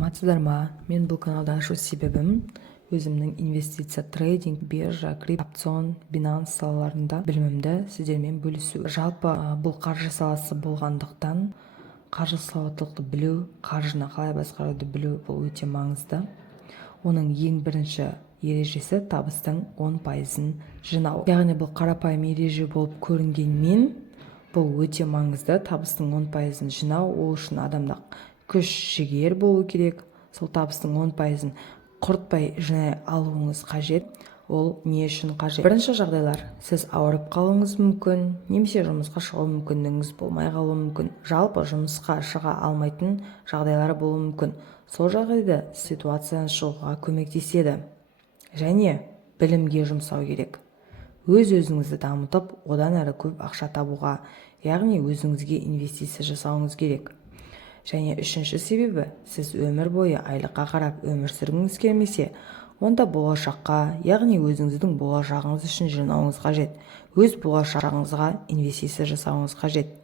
саламатсыздар ма? Мен бұл каналды ашу себебім өзімнің инвестиция, трейдинг, биржа, опцион, Binance салаларында білімімді сіздермен бөлісу. Жалпы бұл қаржы саласы болғандықтан қаржы сауаттылықты білу, қаржыны қалай басқаруды білу бұл өте маңызды. Оның ең бірінші ережесі табыстың 10%-ін жинау. Яғни бұл қарапайым ереже болып көрінгенмен бұл өте маңызды. Табыстың 10%-ін жинау, ол үшін адамда күш-жігер болу керек. Сол табыстың 10%-ын құртпай жинай алуыңыз қажет. Ол не үшін қажет? Бірінші жағдайлар: сіз ауырып қалуыңыз мүмкін, немесе жұмысқа шығу мүмкіндігіңіз болмай қалуы мүмкін. Жалпы жұмысқа шыға алмайтын жағдайлар болуы мүмкін. Сол жағдайда ситуациядан шығуға көмектеседі. Және білімге жұмсау керек. Өз-өзіңізді дамытып, одан әрі көп ақша табуға, яғни өзіңізге инвестиция жасауыңыз керек. Және үшінші себебі: сіз өмір бойы айлыққа қарап өмір сүргіңіз келмесе, онда болашаққа, яғни өзіңіздің болашағыңыз үшін жинауыңыз қажет. Өз болашағыңызға инвестиция жасауыңыз қажет.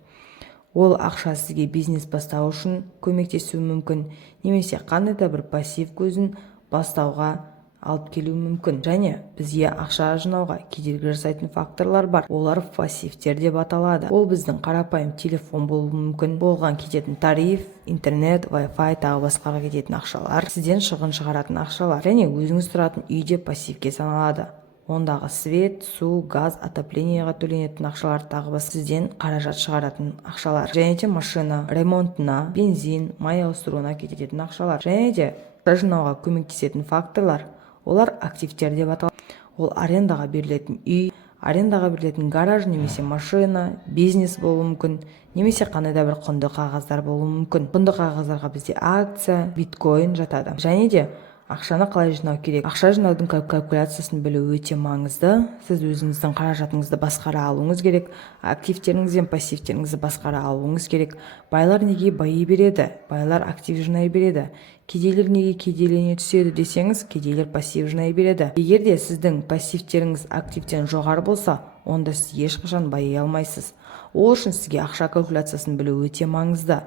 Ол ақша сізге бизнес бастау үшін көмектесуі мүмкін, немесе қандай да бір пассив көзін бастауға алып келуі мүмкін. Және бізге ақша жинауға кедергі жасайтын факторлар бар. Олар пассивтер деп аталады. Ол біздің қарапайым телефон болуы мүмкін, болған кететін тариф, интернет, Wi-Fi тағы басқаға кететін ақшалар, сізден шығын шығаратын ақшалар. Және өзіңіз тұратын үйде пассивке саналады. Ондағы свет, су, газ, отопленияға төленетін ақшалар тағы басқа сізден қаражат шығаратын ақшалар. Және де машина ремонтына, бензин, май ауыстыруына кететін ақшалар. Және де жинауға көмектесетін факторлар, олар активтер деп аталады. Ол арендаға берілетін үй, арендаға берілетін гараж немесе машина, бизнес болуы мүмкін, немесе қандай да бір құнды қағаздар болуы мүмкін. Құнды қағаздарға бізде акция, биткоин жатады. Және де ақшаны қалай жинау керек? Ақша жинаудың калькуляциясын білу өте маңызды. Сіз өзіңіздің қаражатыңызды басқара алуыңыз керек. Активтеріңіз бен пассивтеріңізді басқара алуыңыз керек. Байлар неге байи береді? Байлар актив жинай береді. Кедейлер неге кедейлене түседі десеңіз, кедейлер пассив жинай береді. Егер де сіздің пассивтеріңіз активтен жоғары болса, онда сіз ешқашан байи алмайсыз. Ол үшін сізге ақша калькуляциясын білу өте маңызды.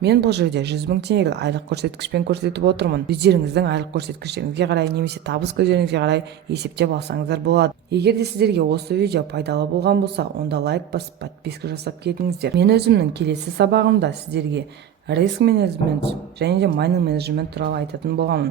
Мен бұл жерде 100 000 теңгелік айлық көрсеткішпен көрсетіп отырмын. Өздеріңіздің айлық көрсеткіштеріңізге қарай немесе табыс көздеріңізге қарай есептеп алсаңыздар болады. Егер де сіздерге осы видео пайдалы болған болса, онда лайк басып, подписка жасап кетіңіздер. Мен өзімнің келесі сабағымда сіздерге риск менеджмент және де майнинг менеджмент туралы айтатын боламын.